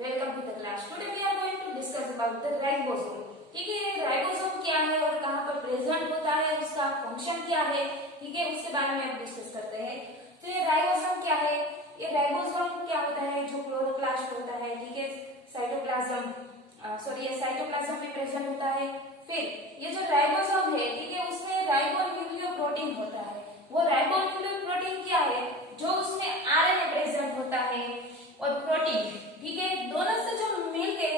Welcome to the class. Today we are going to discuss about the ribosome. ठीक है, ribosome क्या है और कहाँ पर प्रेजेंट होता है, उसका फंक्शन क्या है, ठीक है, उसके बारे में हम डिस्कस करते हैं। तो ये राइबोसोम क्या है? ये राइबोसोम क्या होता है? जो क्लोरोप्लास्ट होता है, ठीक है, ये साइटोप्लाज्म में प्रेजेंट होता है। फिर ये जो राइबोसोम है, ठीक है, उसमें राइबोन्यूक्लियोप्रोटीन होता है। वो राइबोन्यूक्लियोप्रोटीन क्या है? जो उसमें आरएनए प्रेजेंट होता है और प्रोटीन, ठीक है, दोनों से जो मिलके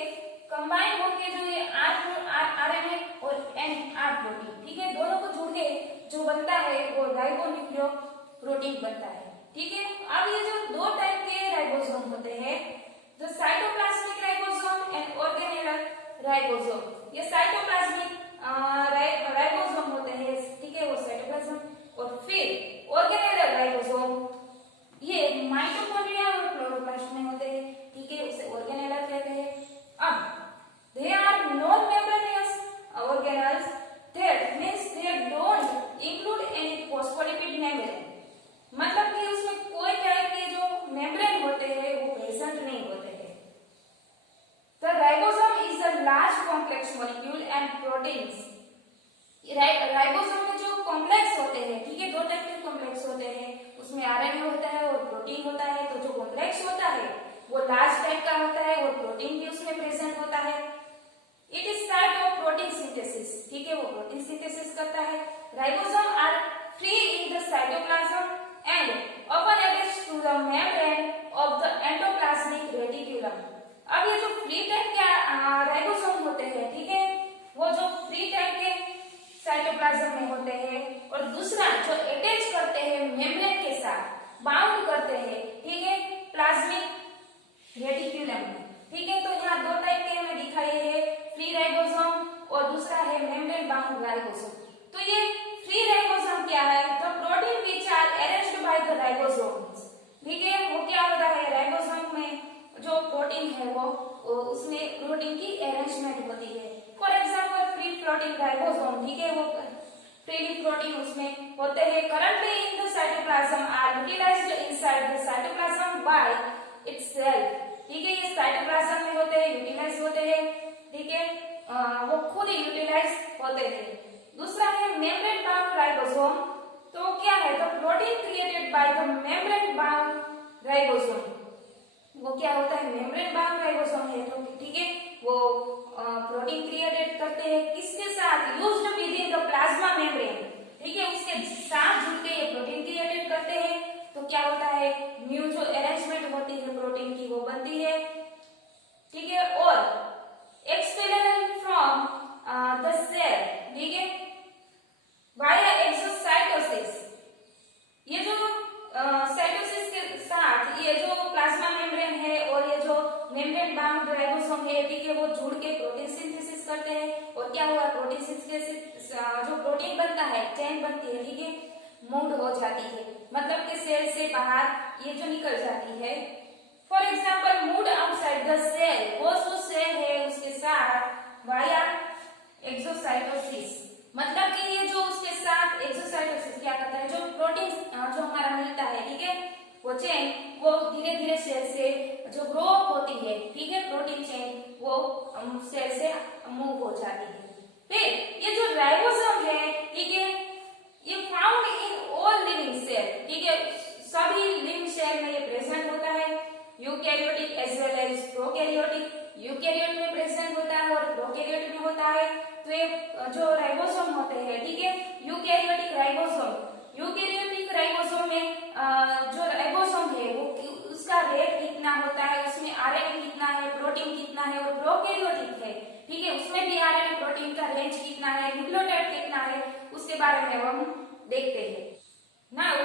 कंबाइन होके जो ये आरएनए और एनआर प्रोटीन, ठीक है, दोनों को जुड़ के जो बनता है वो राइबोन्यूक्लियोप्रोटीन बनता है। ठीक है, अब ये जो दो टाइप के राइबोसोम होते हैं, जो cytoplasmic ribosome and organelle ribosome. ये साइटोप्लाज्मिक राइबोसोम होते हैं, ठीक है, वो साइटोप्लाज्म, और फिर ऑर्गेनेल राइबोसोम ये माइटोकॉन्ड्रिया और क्लोरोप्लास्ट में होते हैं, ठीक है, उसे ऑर्गेनेल कहते हैं। अब they are non-membranous organelles, that means they don't include any phospholipid membrane, मतलब कि उसमें कोई तरह के जो मेम्ब्रेन होते हैं वो प्रेजेंट नहीं होते हैं। The ribosome is a large complex molecule and proteins. Ribosome में जो कॉम्प्लेक्स होते हैं, ठीक है, दो टाइप के कॉम्प्लेक्स होते हैं, उसमें आरएनए होता है और प्रोटीन होता है। तो जो कॉम्प्लेक्स होता है वो लार्ज टाइप का होता है और प्रोटीन भी उसमें प्रेजेंट होता है। It is site of protein synthesis, ठीक है, वो प्रोटीन सिंथेसिस करता है। Ribosome are free in the cytoplasm and often attached to the membrane of the endoplasmic reticulum. अब ये जो फ्री टाइप के राइबोसोम होते हैं, ठीक है, वो जो फ्री टाइप के साइटोप्लाज्म में होते हैं, और दूसरा जो अटैच करते हैं मेम्ब्रेन के साथ, बाउंड करते हैं, ठीक है, प्लाज्मिक रेटिक्यूलम में, ठीक है। तो यहाँ दो टाइप के हमें दिखाई है, फ्री राइबोसोम और दूसरा है मेम्ब्रेन बाउंड राइबोसोम। तो ये फ्री राइबोसोम क्या है? The protein which are arranged by the ribosomes, ठीक है, वो क्या होता है? राइबोसोम में जो प्रोटीन है वो उसमें प्रोटीन की अरेंजमेंट होती है। For example free floating ribosome, ठीक है, वो फ्रीली प्रोटीन उसमें होते हैं। Currently in the cytoplasm are utilized inside the cytoplasm by itself, ठीक है, ये साइटोप्लाज्म में होते हैं, यूटिलाइज होते हैं, ठीक है, वो खुद यूटिलाइज होते हैं। दूसरा है मेम्ब्रेन बाउंड राइबोसोम। तो क्या है? The protein created by the membrane bound ribosome, वो क्या होता है? मेम्ब्रेन बाउंड राइबोसोम है, तो ठीक है, वो प्रोटीन क्रिएटेड करते हैं किसके साथ? Used with in the plasma membrane, ठीक है, उसके साथ जुड़ के ये प्रोटीन क्रिएटेड करते हैं। तो क्या होता है? न्यू जो अरेंजमेंट होती है प्रोटीन की वो बनती है, ठीक है, और एक्सपेल फ्रॉम द सेल, ठीक है, वाया एक्सोसाइटोसिस। ये जो साइटोसिस के साथ ये जो प्लाज्मा मेम्ब्रेन है और ये जो मेम्ब्रेन बाउंड राइबोसोम है, ठीक है, वो जुड़ के प्रोटीन सिंथेसिस करते हैं। और क्या हुआ? प्रोटीन सिंथेसिस जो प्रोटीन बनता है, चेन बनती है, ठीक है, मूव हो जाती है, मतलब कि सेल से बाहर ये जो निकल जाती है। For example move outside the cell, वो जो सेल है उसके साथ वाया एक्सोसाइटोसिस, मतलब कि ये जो उसके साथ एक्सोसाइटोसिस क्या करता है? जो प्रोटीन जो हमारा मिलता है, ठीक है, वो चेन वो धीरे धीरे सेल से जो ग्रो होती है, ठीक है, प्रोटीन चेन वो सेल से मूव हो जाती है। फिर ये जो राइबोसोम है, ठीक है, ये found in all living cell, ठीक है, सभी लिविंग सेल में ये प्रेजेंट होता है। Eukaryotic as well as prokaryotic, eukaryote में प्रेजेंट होता है और प्रोकैरियोट में होता है। तो ये जो राइबोसोम होते हैं, ठीक है, यूकैरियोटिक राइबोसोम में जो राइबोसोम है वो उसका रेट कितना होता है, उसमें आरएनए कितना है, प्रोटीन कितना है, और प्रोकैरियोटिक है, ठीक है, उसमें भी आरएनए प्रोटीन का रेंज कितना है, न्यूक्लियोटाइड कितना है, उसके बारे में हम देखते हैं। नाउ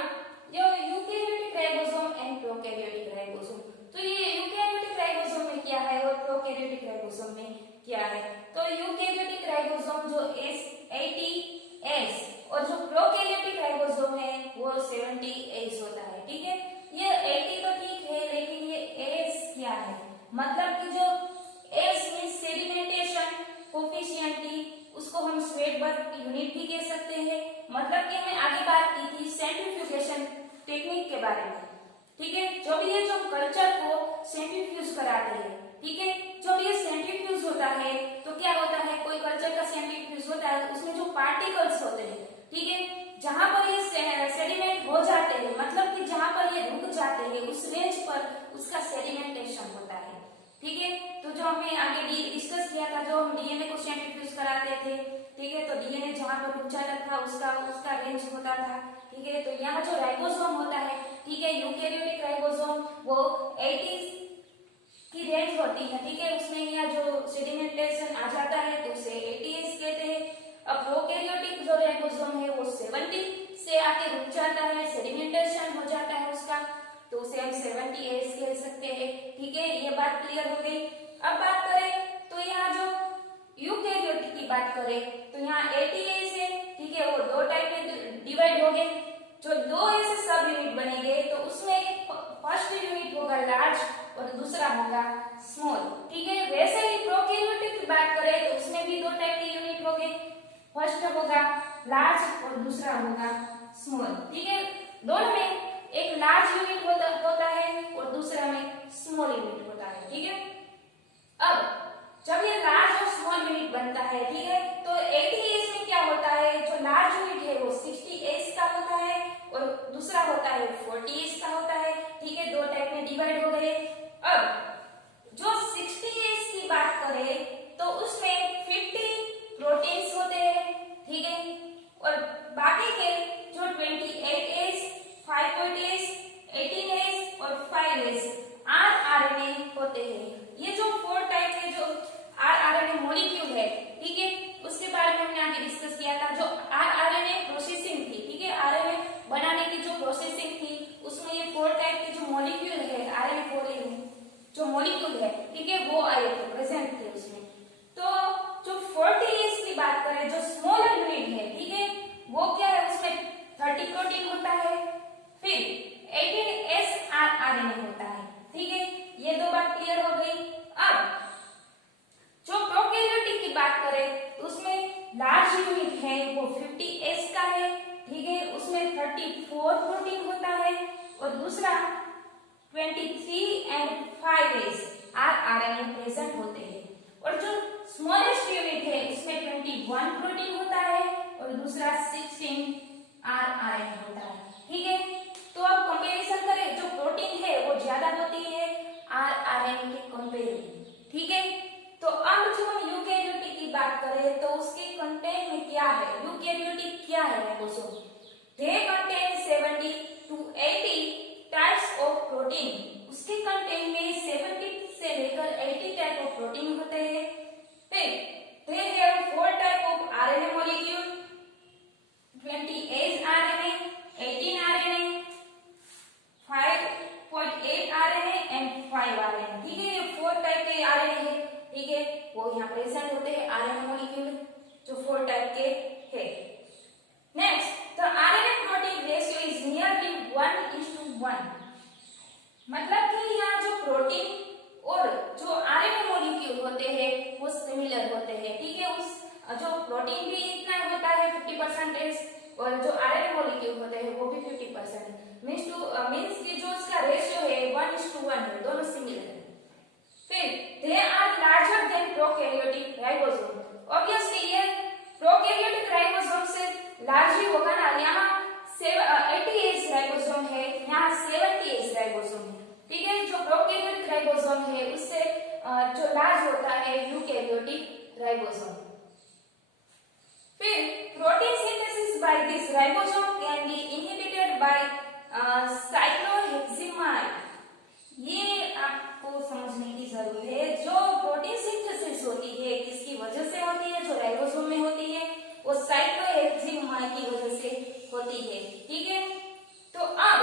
जो eukaryotic ribosome and prokaryotic ribosome, तो ये यूकैरियोटिक राइबोसोम में क्या है और प्रोकैरियोटिक राइबोसोम में क्या है? तो यूकैरियोटिक राइबोसोम जो S80S और जो प्रोकैरियोटिक राइबोसोम है वो 70S होता है, ठीक है। ये 80 तो ठीक है, लेकिन ये S क्या है? मतलब कि जो S मींस सेडिमेंटेशन कोफिशिएंट, उसको हम स्वेडबर्ग यूनिट भी कह सकते हैं। मतलब कि हमने आगे बात की थी सेंट्रीफ्यूगेशन टेक्निक के बारे में, ठीक है, जो भी है जो कल्चर को सेंट्रीफ्यूज कराते हैं, ठीक है। जब ये सेंट्रीफ्यूज होता है तो क्या होता है, कोई कल्चर का सेंट्रीफ्यूज होता है, उसमें जो पार्टिकल्स होते हैं, ठीक है, जहां पर ये सेडिमेंट हो जाते हैं, मतलब कि जहां पर ये रुक जाते हैं, उस रेंज पर उसका सेडिमेंटेशन होता है, ठीक है। तो जो हमने आगे डिस्कस किया था, जो हम डीएनए को सेंट्रीफ्यूज कराते थे, ठीक है, तो डीएनए जहां पर रुक जाता था उसका रेंज होता था, ठीक है। तो यहाँ जो राइबोसोम होता है, ठीक है, यूकेरियोटिक राइबोसोम वो 80 की रेंज होती है, ठीक है, उसमें यहाँ जो सेडिमेंटेशन आ जाता है तो उसे 80s कहते हैं। अब प्रोकैरियोटिक जो राइबोसोम है वो 70 से आके रुक जाता है, सेडिमेंटेशन हो जाता है उसका, तो उसे हम 70s कह सकते हैं, ठीक है। ये बात क्लियर हो गई। अब बात करें तो यहाँ जो यूकेरियोटिक की बात करें तो यहाँ 80s है, ठीक है, वो दो टाइप में डिवाइड हो गए। जो दो ऐसे सब यूनिट बनेंगे तो उसमें फर्स्ट यूनिट होगा लार्ज और दूसरा होगा स्मॉल, ठीक है। वैसे ही प्रोकैरियोटिक की बात करें तो उसमें भी दो टाइप के यूनिट होंगे, फर्स्ट होगा लार्ज और दूसरा होगा स्मॉल, ठीक है। दोनों में एक लार्ज यूनिट होता है और दूसरा में स्मॉल यूनिट होता है, ठीक है। अब जब ये लार्ज और स्मॉल यूनिट बनता है, ठीक है, तो 80s में क्या होता है, जो लार्ज यूनिट है वो 60s का होता है और दूसरा होता है 40s का होता है, ठीक है, दो टाइप में डिवाइड हो गए। अब जो 60s की बात करें तो उसमें 50 प्रोटीन्स होते हैं, ठीक है, और बाकी के जो 28s, 5.s, 18s और 5s आरआरएनए होते हैं। ये जो 4 टाइप के जो आरआरएनए मॉलिक्यूल है, ठीक है, उसके बारे में हमने आगे डिस्कस किया था। जो आरआरएनए प्रोसेसिंग थी, ठीक है, आरएनए बनाने की जो प्रोसेसिंग थी उसमें ये 4 टाइप के जो मॉलिक्यूल है, आरएनए पॉलीमर जो मॉलिक्यूल है, ठीक है, वो आए थे, प्रेजेंट थे उसमें। तो जो 40s की बात करें, जो स्मॉलर यूनिट है, ठीक है, वो क्या है, उसमें 30 प्रोटीन होता है, फिर 18s आरआरएनए होता है, ठीक है। ये दो बात क्लियर हो गई। अब जो प्रोकैरियोटिक की बात करें तो उसमें लार्ज यूनिट है वो 50s का है, ठीक है, उसमें 34 प्रोटीन होता है और दूसरा 23 एंड 5s आरआरएनए प्रेजेंट होते हैं। और जो स्मॉलेस्ट यूनिट है उसमें 21 प्रोटीन होता है और दूसरा 16 आरआरएनए होता है, ठीक है। तो अब कंपैरिजन करें, जो प्रोटीन है वो ज्यादा होती है आरआरएनए के कंपैरिजन, ठीक है। तो अब जो हम यूकेरियोटिक की बात करें तो उसके कंटेंट में क्या है, यूकेरियोटिक क्या है ribosome, they contain 70 to 80 types of protein. उसके कंटेंट में 70 से लेकर 80 टाइप ऑफ प्रोटीन होते हैं। फिर they have 4 type of RNA molecule, 28 RNA, 18 RNA, 5.8 RNA and 5 RNA, ठीक है। ये 4 टाइप के आरएनए है, ठीक है, वो यहाँ प्रेजेंट होते हैं आरएनए मॉलिक्यूल जो 4 टाइप के है। Next, the RNA protein ratio is nearly 1:1, मतलब कि यहाँ जो प्रोटीन और जो आरएनए मॉलिक्यूल होते हैं वो सिमिलर होते हैं, ठीक है। उस जो प्रोटीन भी इतना होता है 50% और जो आरएनए मॉलिक्यूल होते हैं वो भी 50%, मींस कि जो इसका रेशियो है 1:1 है, दोनों सिमिलर है। फिर they are larger than prokaryotic ribosome. Obviously ये प्रोकैरियोटिक राइबोसोम से लार्ज ही होगा ना, यहाँ 80s राइबोसोम है, यहाँ 70s राइबोसोम है, ठीक है। जो प्रोकैरियोटिक राइबोसोम है उससे जो लार्ज होता है यूकेरियोटिक राइबोसोम। फिर protein synthesis by this ribosome can be inhibited by cycloheximide. ये आपको समझने की जरूरत है। जो प्रोटीन सिंथेसिस होती है किसकी वजह से होती है, जो राइबोसोम में होती है वो साइक्लोहेक्सिमाइड की वजह से होती है, ठीक है। तो अब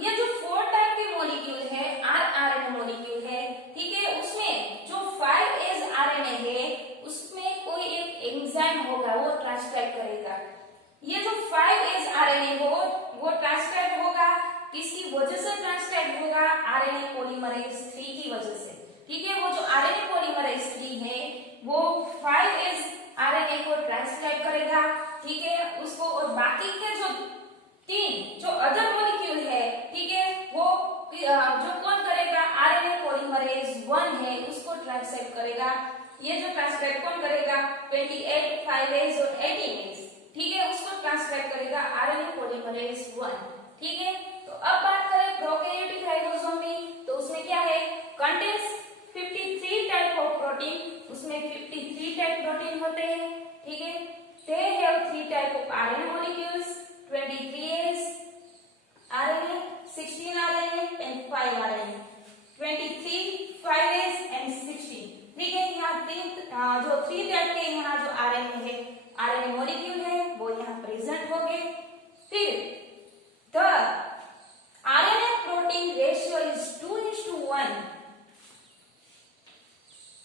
ये जो 4 टाइप के मॉलिक्यूल है, आरआरएनए मॉलिक्यूल है, ठीक है, उसमें जो 5s आरएनए है उसमें कोई एक एंजाइम होगा वो ट्रांसक्राइब करेगा। ये जो 5s आरएनए हो वो ट्रांसक्राइब होगा, किसकी वजह से ट्रांसक्राइब होगा, आरएनए पॉलीमरेज 3 की वजह से, ठीक है। वो जो आरएनए पॉलीमरेज 3 है वो 5s आरएनए को ट्रांसक्राइब करेगा, ठीक है, उसको, और बाकी के जो 3 जो अदर मॉलिक्यूल है, ठीक है, वो जो कौन करेगा, आरएनए पॉलीमरेज 1 है उसको एक्सेप्ट करेगा। ये जो ट्रांसक्राइब कौन करेगा, 28 5s और 18s, ठीक है, उसको ट्रांसक्राइब करेगा आरएनए पॉलीमरेज 1, ठीक है। तो अब बात करें प्रोकैरियोटिक राइबोसोम में, तो उसमें क्या है, कंटेन्स 53 टाइप ऑफ प्रोटीन, उसमें 53 टाइप प्रोटीन होते हैं, ठीक है। They have 3 type of RNA molecules, 23s RNA, 16 RNA and 5 RNA, 23, 5s and 16, ठीक है। यहाँ जो 3 टाइप के यहाँ जो RNA है, RNA मॉलिक्यूल है, वो यहाँ प्रेजेंट हो गए। फिर the RNA protein ratio is 2:1।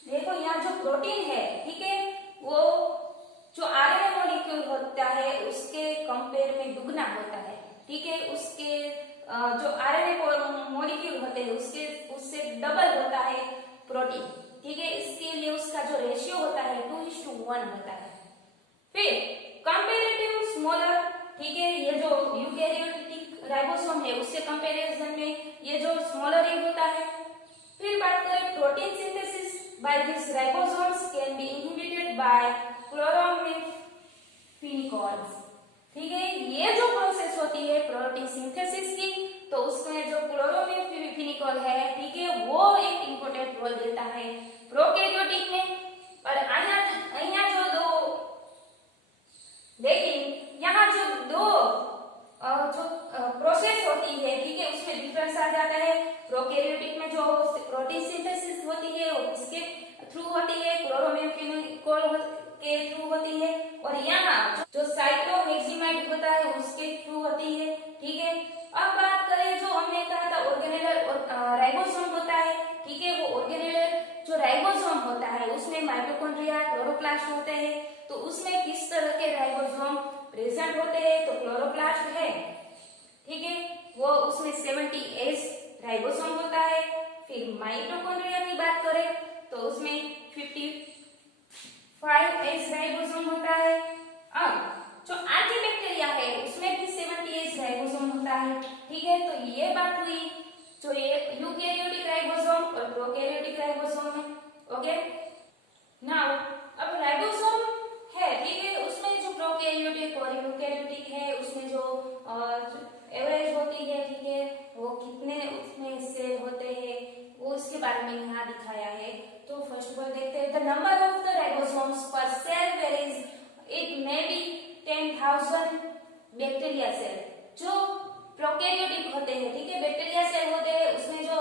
देखो यहाँ जो प्रोटीन है, ठीक है, वो जो RNA मॉलिक्यूल होता है उसके कंपेयर में दुगना होता है, ठीक है। उसके जो RNA मॉलिक्यूल होते हैं उससे डबल होता है प्रोटीन, ठीक है। इसके लिए उसका जो रेशियो होता है 2:1 होता है। फिर कंपैरेटिव स्मॉलर, ठीक है, ये जो यूकैरियोटिक राइबोसोम है उससे कंपैरिजन में ये जो स्मॉलर ही होता है। फिर बात करें protein synthesis by this ribosomes can be inhibited by chloramphenicols, ठीक है। ये जो प्रोसेस होती है प्रोटीन सिंथेसिस की, तो उसमें जो क्लोरोमेफिनिकॉल है, ठीक है, वो एक इंपॉर्टेंट रोल देता है प्रोकैरियोटिक में। और અહીંયા जो दो लेकिन यहाँ जो दो जो प्रोसेस होती है, ठीक है, उसमें डिफरेंस आ जाता है। प्रोकैरियोटिक में जो प्रोटीन सिंथेसिस होती है वो किसके थ्रू होती है, क्लोरोमेफिनिकॉल के थ्रू होती है, और यहाँ जो साइक्लोहेक्सिमाइड होता है उसके थ्रू होती है, ठीक है। अब बात करें जो हमने कहा था ऑर्गेनेलर और राइबोसोम होता है, ठीक है, वो ऑर्गेनेलर जो राइबोसोम होता है उसमें माइटोकॉन्ड्रिया क्लोरोप्लास्ट होते हैं। तो उसमें किस तरह के राइबोसोम प्रेजेंट होते हैं, तो क्लोरोप्लास्ट है, ठीक है, वो उसमें 70s राइबोसोम होता है। फिर माइटोकॉन्ड्रिया की बात करें तो उसमें 55s राइबोसोम होता है। अब जो आर्किबैक्टीरिया है उसमें भी 70s राइबोसोम होता है, ठीक है। तो ये बात हुई जो ये यूकैरियोटिक राइबोसोम और प्रोकैरियोटिक राइबोसोम है, ओके। नाउ अब राइबोसोम है, ठीक है, उसमें जो प्रोकैरियोटिक और यूकैरियोटिक है उसमें जो एवरेज होती है, ठीक है, वो कितने उसमें सेल होते हैं वो उसके बारे में यहाँ दिखाया है। तो फर्स्ट ऑफ ऑल देखते हैं the number of the ribosomes per cell varies, it may be 10,000 bacteria cell. जो प्रोकैरियोटिक होते हैं, ठीक है, बैक्टीरिया सेल होते हैं, उसमें जो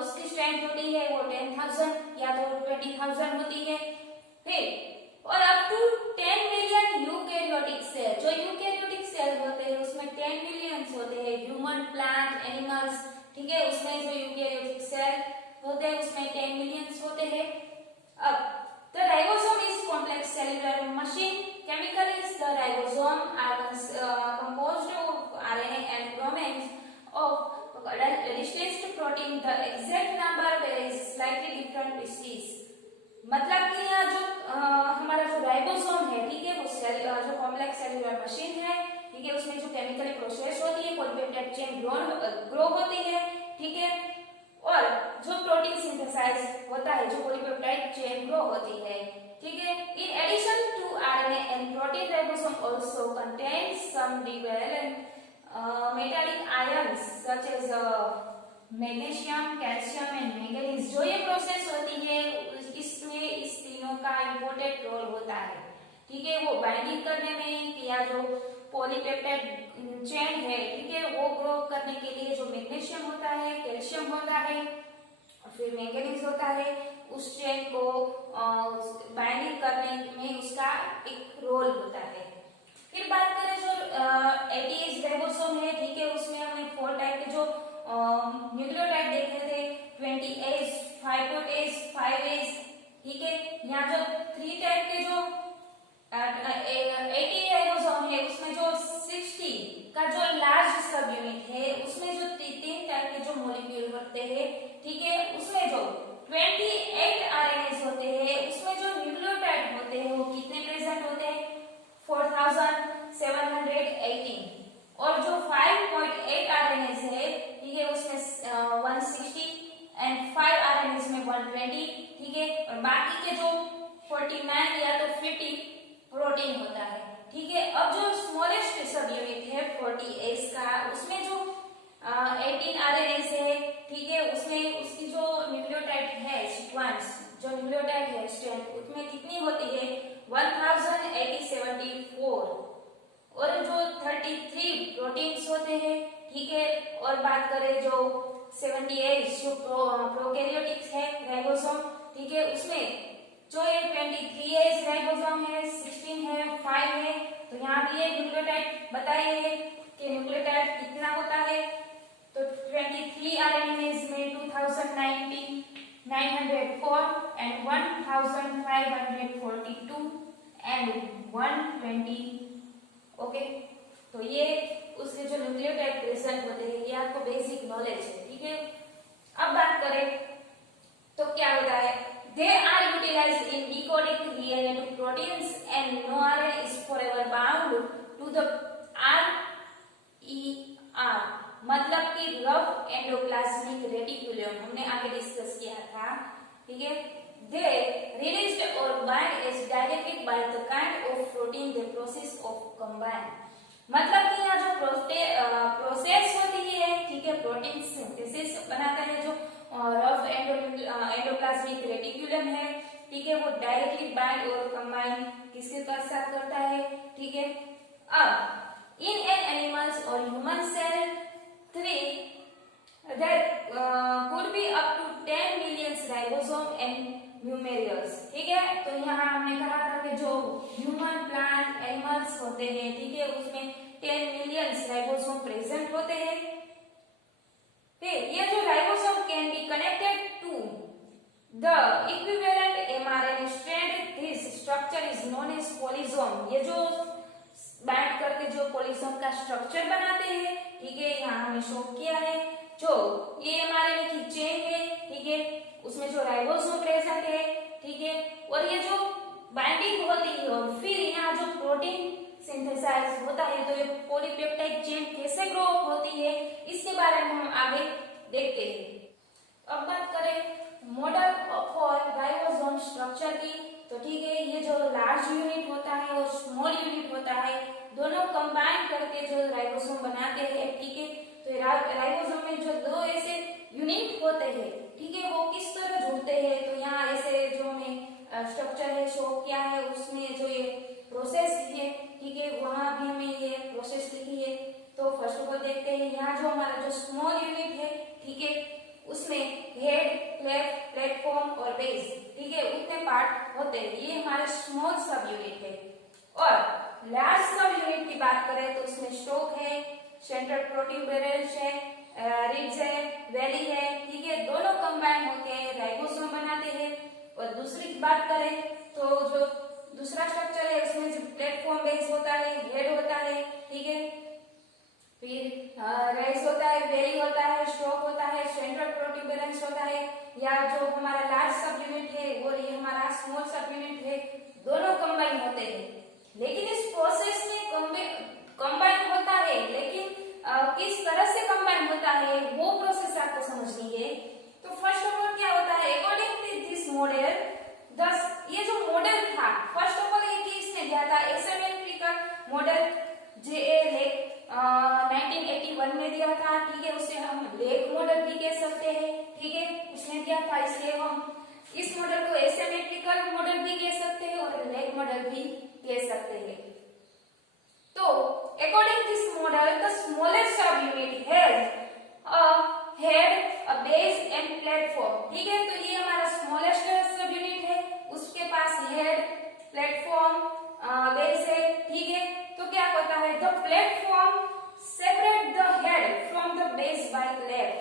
उसकी स्ट्रेंथ होती है वो 10,000 या तो 20,000 होती है। फिर और up to 10 million eukaryotic cell, जो यूकैरियोटिक सेल होते हैं उसमें 10 मिलियन होते हैं, ह्यूमन, प्लांट, एनिमल्स, ठीक है, उसमें जो यूकैरियोटिक सेल होते हैं उसमें 10 मिलियन होते हैं। अब the ribosome is complex cellular machine, chemically the ribosome are composed of RNA and chromatin of distinct protein. The exact number varies slightly different species. मतलब कि यहाँ जो हमारा जो राइबोसोम है, ठीक है, वो जो कॉम्प्लेक्स सेलुलर मशीन है, ठीक है, उसमें जो केमिकली प्रोसेस होती है पॉलीपेप्टाइड चेन ग्रो होती है, ठीक है, और जो प्रोटीन सिंथेसाइज होता है, जो पॉलीपेप्टाइड चेन ग्रो होती है, ठीक है। In addition to RNA and protein, ribosome also contains some developed metallic ions such as magnesium, calcium and manganese. जो ये प्रोसेस होती है इसमें इस तीनों का इंपॉर्टेंट रोल होता है, ठीक है, वो बाइंडिंग करने में या जो पॉलीपेप्टाइड चेन है, ठीक है, वो ग्रो करने के लिए जो मैग्नीशियम होता है, कैल्शियम होता है और फिर मैंगनीज होता है, उस चेन को बाइंडिंग करने में उसका एक रोल होता है। फिर बात करें जो 80s राइबोसोम है, ठीक है, उसमें हमने 4 टाइप के जो न्यूक्लियोटाइड देखे थे, 20s, 5's, 5s, ठीक है। यहाँ जो 3 टाइप के जो 80 राइबोसोम है उसमें जो 60 का जो लार्ज सब यूनिट है उसमें जो 3 टाइप के जो मॉलिक्यूल होते हैं, ठीक है, उसमें जो 28 आरएनएस होते हैं, उसमें जो न्यूक्लियोटाइड होते हैं वो कितने प्रेजेंट होते हैं, 4718, और जो 5.8 आरएनएस है, ठीक है, उसमें 160 एंड 5 आरएनएस में 120 120, ठीक है, और बाकी के जो 49 या तो 50 प्रोटीन होता है, ठीक है। अब जो स्मॉलेस्ट सब यूनिट है 40S का, उसमें जो 18 RNA है, ठीक है, उसमें उसकी जो न्यूक्लियोटाइड है सीक्वेंस, जो न्यूक्लियोटाइड है स्ट्रेंथ, उसमें कितनी होती है 1074, और जो 33 प्रोटीन्स होते हैं, ठीक है। और बात करें जो 78 जो प्रोकैरियोटिक्स है राइबोसोम, ठीक है, उसमें जो ये 23 राइबोसोम है, 16 है, 5 है, तो यहाँ भी ये न्यूक्लियोटाइड बताइए है कि न्यूक्लियोटाइड कितना होता है, तो 23 RNAs में 2090 904 and 1542 and 120, ओके। तो ये उसके जो न्यूक्लियोटाइड प्रेजेंट होते हैं, ये आपको बेसिक नॉलेज है, ठीक है। अब बात करें तो क्या होता है, they are utilized in decoding DNA to proteins and no RNA is forever bound to the RER, मतलब कि रफ एंडोप्लाज्मिक रेटिकुलम, हमने आगे डिस्कस किया था, ठीक है। they released or bind is directed by the kind of protein they process of combine, मतलब कि यहाँ जो प्रोसेस होती है, ठीक है, प्रोटीन सिंथेसिस बनाता है जो रफ एंडोप्लाज्मिक रेटिकुलम है, ठीक है, वो डायरेक्टली बाइंड और कंबाइन किसके साथ करता है, ठीक है। अब इन एन एनिमल्स और human cell 3 there could be up to 10 million ribosome and numerals, ठीक है। तो यहाँ हमने कहा था कि जो ह्यूमन प्लांट एनिमल्स होते हैं, ठीक है, उसमें 10 मिलियन राइबोसोम प्रेजेंट होते हैं। फिर ये जो ribosome can be connected to the equivalent mRNA strand, this structure is known as polysome, ये जो बाइंड करके जो पोलिसोम का स्ट्रक्चर बनाते हैं, ठीक है, यहाँ हमने शो किया है, जो ये mRNA की चेन है, ठीक है, उसमें जो राइबोसोम प्रेजेंट है, ठीक है, और ये जो बाइंडिंग होती है और फिर यहाँ जो प्रोटीन सिंथेसाइज होता है, तो ये पॉलीपेप्टाइड चेन कैसे ग्रो होती है, इसके बारे में हम आगे देखते हैं। अब बात करें मॉडल फॉर राइबोसोम स्ट्रक्चर की, तो ठीक है, ये जो लार्ज यूनिट होता है और स्मॉल यूनिट होता है, दोनों कंबाइन करके जो राइबोसोम बनाते हैं, ठीक है। तो राइबोसोम में जो दो ऐसे यूनिट होते हैं, ठीक है, वो किस तरह जुड़ते हैं, तो यहाँ ऐसे जो हमें स्ट्रक्चर है शो किया है, उसमें जो ये प्रोसेस है, ठीक है, वहां भी हमें ये प्रोसेस लिखी है। तो फर्स्ट ऑफ ऑल देखते हैं, यहाँ जो हमारा जो स्मॉल यूनिट है, ठीक है, उसमें हेड, क्लेफ्ट, प्लेटफॉर्म और बेस, ठीक है, उतने पार्ट होते हैं, ये हमारे स्मॉल सब यूनिट है। और लार्ज सब यूनिट की बात करें तो उसमें स्टोक है, सेंट्रल प्रोटीन बैरल्स है, रिब्स है, वैली है, ठीक है, दोनों कंबाइन होके राइबोसोम बनाते हैं। और दूसरी बात करें तो जो दूसरा स्ट्रक्चर है, उसमें जो प्लेटफॉर्म बेस होता है, हेड होता है, ठीक है, फिर राइस होता है, वैली होता है, स्टोक होता है, सेंट्रल प्रोटीन बैलेंस होता है, या जो हमारा लार्ज सब यूनिट है और ये हमारा स्मॉल सब यूनिट है, दोनों कंबाइन होते हैं। लेकिन इस प्रोसेस में कंबाइन होता है, लेकिन किस तरह से कंबाइन होता है वो प्रोसेस आपको समझनी है। तो फर्स्ट ऑफ ऑल क्या होता है, अकॉर्डिंग टू दिस मॉडल, ये जो मॉडल था, फर्स्ट ऑफ ऑल ये किसने दिया था, एसिमेट्रिकल मॉडल जे.ए. लेक 1981 में दिया था, ठीक है, उसे हम लेक मॉडल भी कह सकते हैं, ठीक है, उसने दिया था, इसलिए हम इस मॉडल को एसिमेट्रिकल मॉडल भी कह सकते हैं और लेक मॉडल भी कह सकते हैं। तो according to this model, the smallest subunit has a head, a base and platform, ठीक है। तो ये हमारा smallest subunit है, उसके पास head, platform, base है, ठीक है। तो क्या होता है, the platform separate the head from the base by left,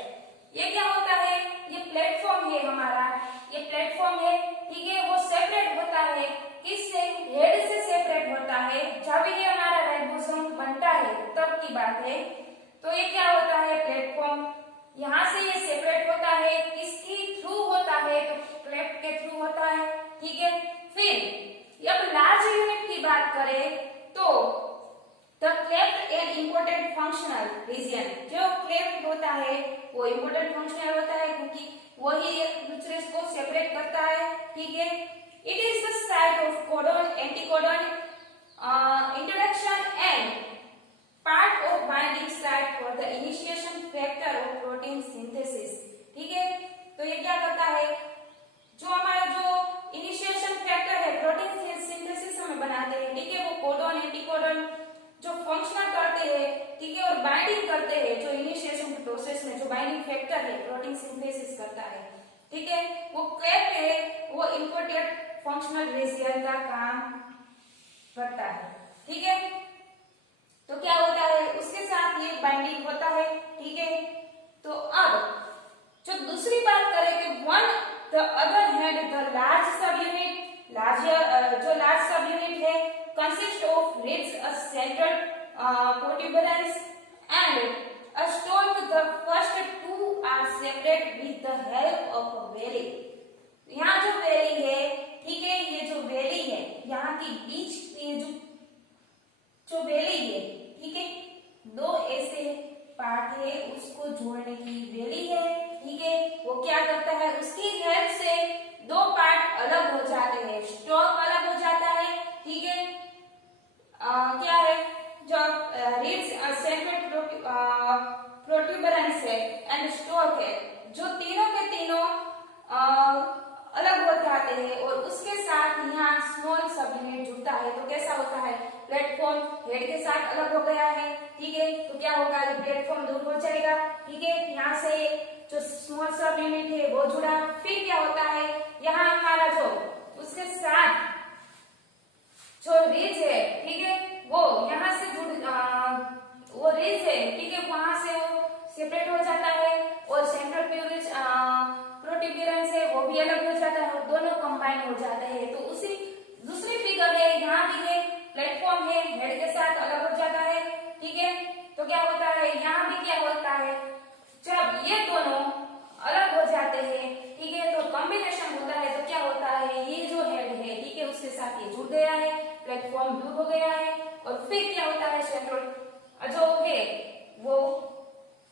ये क्या होता है, ये प्लेटफॉर्म है हमारा, ये प्लेटफॉर्म है, ठीक है, वो सेपरेट होता है, किससे, हेड से सेपरेट होता है, जब ये हमारा राइबोसोम बनता है तब की बात है। तो ये क्या होता है, प्लेटफॉर्म, यहाँ से ये सेपरेट होता है, किसकी थ्रू होता है, तो क्लेफ्ट के थ्रू होता है, ठीक है। फिर अब लार्ज यूनिट की बात करें तो the cleft an important functional region, जो क्लेफ्ट होता है वो इम्पोर्टेंट फंक्शनल होता है, क्योंकि वही एक दूसरे को सेपरेट सेपरेट करता है, ठीक है। It is the site of codon, anticodon, introduction and part of binding site for the initiation factor of protein synthesis, ठीक है। तो ये क्या करता है, जो हमारा जो इनिशिएशन फैक्टर है प्रोटीन सिंथेसिस हमें बनाते हैं, ठीक है, वो कोडॉन, एंटीकोडॉन जो फंक्शनल करते हैं, ठीक है, और बाइंडिंग करते हैं, जो इनिशिएशन के प्रोसेस में जो बाइंडिंग फैक्टर है प्रोटीन सिंथेसिस करता है, ठीक है, वो कैप है, वो इंपोर्टेड फंक्शनल रीजन का काम करता है, ठीक है। तो क्या होता है, उसके साथ ये बाइंडिंग होता है, ठीक है। तो अब जो दूसरी बात करें कि on the other hand the large subunit, जो लार्ज सब यूनिट है consist of ribs, a central protuberance and a stalk. The first two are separate with the help of a valley. यहाँ जो वेली है, ठीक है, ये जो वेली है यहाँ की बीच की जो वेली है, ठीक है, दो ऐसे पार्ट है उसको जोड़ने की वेली है, ठीक है। वो क्या करता है, उसकी हेल्प से दो पार्ट अलग हो जाते हैं, स्टॉक अलग हो जाता है, ठीक है। क्या है, जो रिब्स, सेंट्रल प्रोट्यूबरेंस है एंड स्टॉक है, जो तीनों के तीनों अलग हो जाते हैं और उसके साथ यहाँ स्मॉल सब यूनिट जुड़ता है। तो कैसा होता है, प्लेटफॉर्म हेड के साथ अलग हो गया है, ठीक है। तो क्या होगा, ये प्लेटफॉर्म दूर हो जाएगा, ठीक है। यहाँ से जो स्मॉल सब यूनिट है वो जुड़ा, फिर क्या होता है, यहाँ हमारा जो उसके साथ जो रिज है, ठीक है, वो यहाँ से वो रिज है, ठीक है, वहां से वो सेपरेट हो जाता है और सेंट्रल प्रोट्यूबरेंस है वो भी अलग हो जाता है और दोनों कंबाइन हो जाते हैं। तो उसी दूसरी फिगर है, यहाँ भी है, प्लेटफॉर्म है, हेड के साथ अलग हो जाता है, ठीक है। तो क्या होता है, यहाँ भी क्या होता है, जब ये दोनों अलग हो जाते हैं, ठीक है, तो कॉम्बिनेशन होता है। तो क्या होता है, ये जो हेड है, ठीक है, उसके साथ ये जुड़ गया है, प्लेटफॉर्म दूर हो गया है और फिर क्या होता है, सेंट्रल जो है वो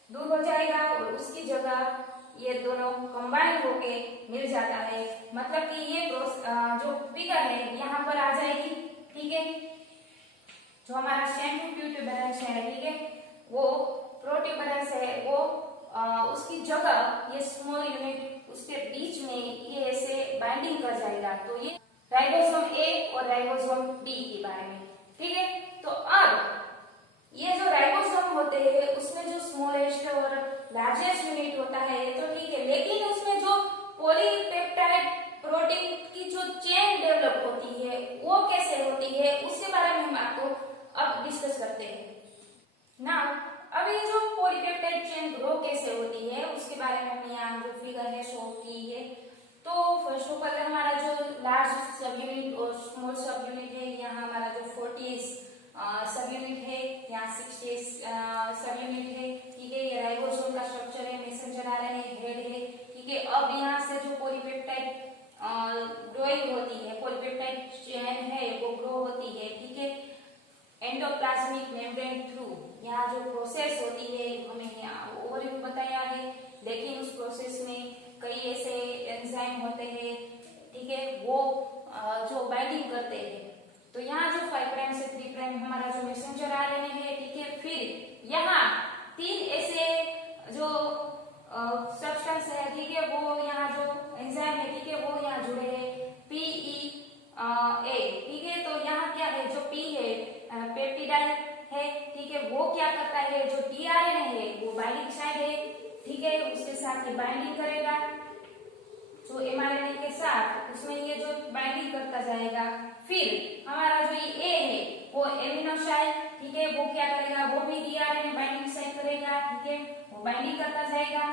दूर हो जाएगा और उसकी जगह ये दोनों कंबाइन होके मिल जाता है। मतलब कि ये जो फिगर है यहाँ पर आ जाएगी, ठीक है। जो हमारा सेंट्रल प्रोट्यूबरेंस है, ठीक है, वो प्रोट्यूबरेंस है, वो उसकी जगह ये स्मॉल यूनिट उसके बीच में ये ऐसे बाइंडिंग कर जाएगा। तो ये राइबोसोम ए और राइबोसोम बी के बारे में, ठीक है। तो अब ये जो राइबोसोम होते हैं उसमें जो स्मॉलेस्ट और लार्जेस्ट यूनिट होता है ये तो ठीक है, लेकिन उसमें जो पॉलीपेप्टाइड प्रोटीन की जो चेन डेवलप होती है वो कैसे होती है उसके बारे में हम आपको अब डिस्कस करते हैं ना। अब ये जो पॉलीपेप्टाइड चेन ग्रो कैसे होती है उसके बारे में हमने यहाँ जो फिगर है शो की है। तो फर्स्ट ऑफ ऑल हमारा जो लार्ज सब यूनिट और स्मॉल सब यूनिट है, यहाँ हमारा जो 40 सब यूनिट है, यहाँ 60 सब यूनिट है, ठीक है। ये राइबोसोम का स्ट्रक्चर है, मैसेंजर आरएनए हेड है, ठीक है। अब यहाँ से जो पॉलीपेप्टाइड ग्रोइंग होती है, पॉलीपेप्टाइड चेन है वो ग्रो होती है, ठीक है, एंडोप्लाज्मिक मेम्ब्रेन थ्रू। यहाँ जो प्रोसेस होती है हमें यहाँ ओवरव्यू बताया है, लेकिन उस प्रोसेस में कई ऐसे एंजाइम होते हैं, ठीक है, वो जो बाइंडिंग करते हैं। तो यहाँ जो 5 प्राइम से 3 प्राइम हमारा जो मैसेंजर आरएनए है, ठीक है। फिर यहाँ 3 ऐसे जो सब्सटेंस है, ठीक है, वो यहाँ जो एंजाइम है, ठीक है, वो यहाँ जुड़े हैं PEA, ठीक है। तो यहाँ क्या है, जो P है पेप्टिडाइल है, ठीक है, वो क्या करता है, जो टीआरएनए है वो बाइंडिंग साइड है, ठीक है, उसके साथ ये बाइंडिंग करेगा जो एमआरएनए के साथ, उसमें ये जो बाइंडिंग करता जाएगा। फिर हमारा जो ये ए है वो एमिनो साइड, ठीक है, वो क्या करेगा, वो भी टीआरएनए बाइंडिंग साइड करेगा, ठीक है, वो बाइंडिंग करता जाएगा।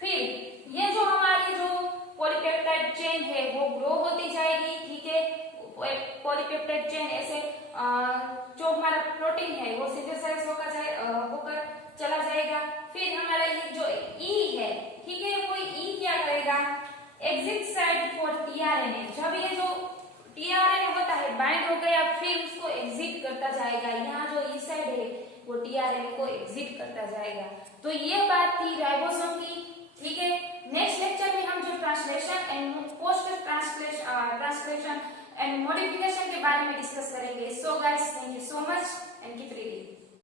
फिर ये जो हमारी जो पॉलीपेप्टाइड चेन है वो ग्रो होती जाएगी, ठीक है। पॉलीपेप्टाइड चेन ऐसे जो हमारा प्रोटीन है वो सिंथेसाइज होकर चला जाएगा। फिर हमारा ये जो ई है, ठीक है, वो ई क्या करेगा, एग्जिट साइड फॉर टीआरएनए। जब ये जो टीआरएनए होता है बाइंड हो गया फिर उसको एग्जिट करता जाएगा, यहाँ जो ई साइड है वो टीआरएनए को एग्जिट करता जाएगा। तो ये बात थी राइबोसोम की, ठीक है। नेक्स्ट लेक्चर में हम जो translation and post translation and modification के बारे में डिस्कस करेंगे. So guys, thank you so much.